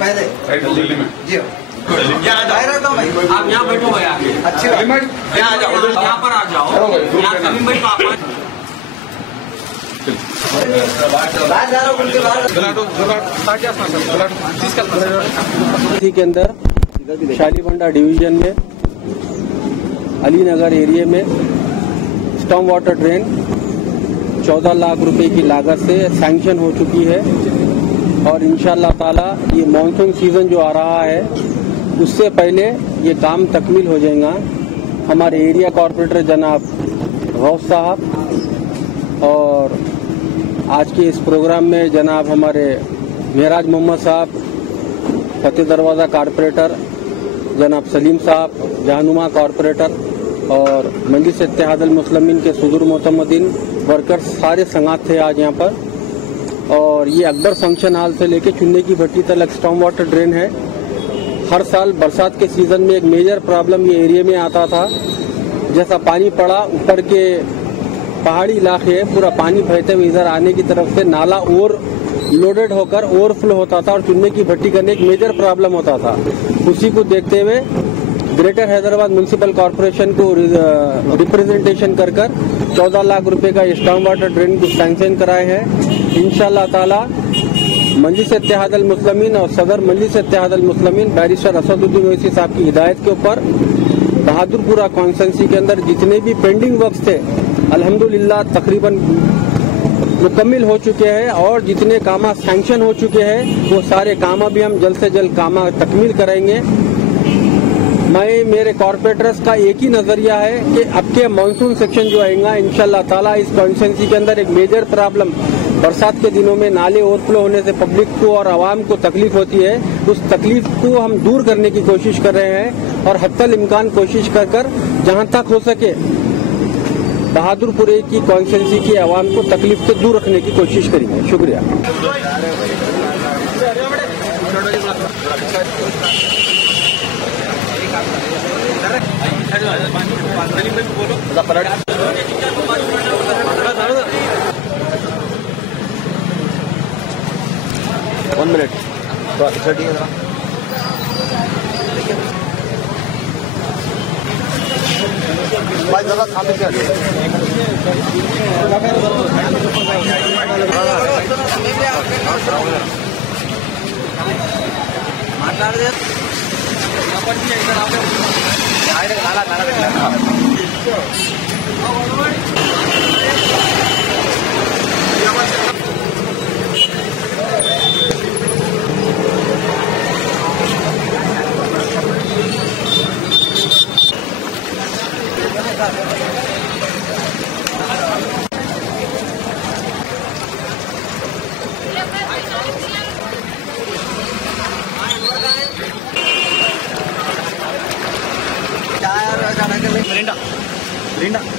पहले दिल्ली में जी यहाँ रहता हूँ भाई। आप यहाँ बैठो भाई आगे। अच्छी बात। यहाँ आ जाओ, यहाँ पर आ जाओ। यहाँ सलीम भाई का बाहर जा रहा हूँ उनके बाहर के अंदर शालीबंडा डिवीजन में अलीनगर एरिया में स्टॉर्म वाटर ड्रेन 14 लाख रुपए की लागत से सैंक्शन हो चुकी है और इंशाअल्लाह ताला ये मानसून सीजन जो आ रहा है उससे पहले ये काम तकमील हो जाएगा। हमारे एरिया कॉर्पोरेटर जनाब गौस साहब और आज के इस प्रोग्राम में जनाब हमारे मेराज मोहम्मद साहब, फतेह दरवाज़ा कॉर्पोरेटर जनाब सलीम साहब, जहानुमा कॉर्पोरेटर और मजलिस इत्तेहादुल मुस्लिमीन के सुदूर मोतमदीन वर्कर्स सारे संगात थे आज यहाँ पर। और ये अकबर फंक्शन हॉल से लेके चुन्ने की भट्टी तक स्टॉर्म वाटर ड्रेन है। हर साल बरसात के सीजन में एक मेजर प्रॉब्लम ये एरिया में आता था, जैसा पानी पड़ा ऊपर के पहाड़ी इलाके है पूरा पानी बहते हुए इधर आने की तरफ से नाला और लोडेड होकर ओवरफ्लो होता था और चुन्ने की भट्टी करने एक मेजर प्रॉब्लम होता था। उसी को देखते हुए ग्रेटर हैदराबाद म्युनिसिपल कॉर्पोरेशन को रिप्रेजेंटेशन कर 14 लाख रुपए का स्टॉर्म वाटर ड्रेन को सैंक्शन कराए हैं। इंशाअल्लाह ताला मजलिस इत्तेहादुल मुस्लिमीन और सदर मजलिस इत्तेहादुल मुस्लिमीन बैरिस्टर असदुद्दीन ओवैसी साहब की हिदायत के ऊपर बहादुरपुरा कॉन्स्टिट्यूंसी के अंदर जितने भी पेंडिंग वर्क्स थे अल्हम्दुलिल्लाह तकरीबन मुकम्मिल हो चुके हैं और जितने कामा सैंक्शन हो चुके हैं वो सारे कामा भी हम जल्द से जल्द कामा तकमील करेंगे। मेरे कॉर्पोरेटर्स का एक ही नजरिया है कि अब के मानसून सेक्शन जो आएगा इंशाअल्लाह ताला इस कॉन्स्टिट्यूंसी के अंदर एक मेजर प्रॉब्लम बरसात के दिनों में नाले ओवरफ्लो होने से पब्लिक को और आवाम को तकलीफ होती है, उस तकलीफ को हम दूर करने की कोशिश कर रहे हैं और हत्तल इम्कान कोशिश कर जहां तक हो सके बहादुरपुरे की कॉन्स्टिट्यूंसी की आवाम को तकलीफ से दूर रखने की कोशिश करेंगे। शुक्रिया। वन मिनट भाई जरा सामने से Linda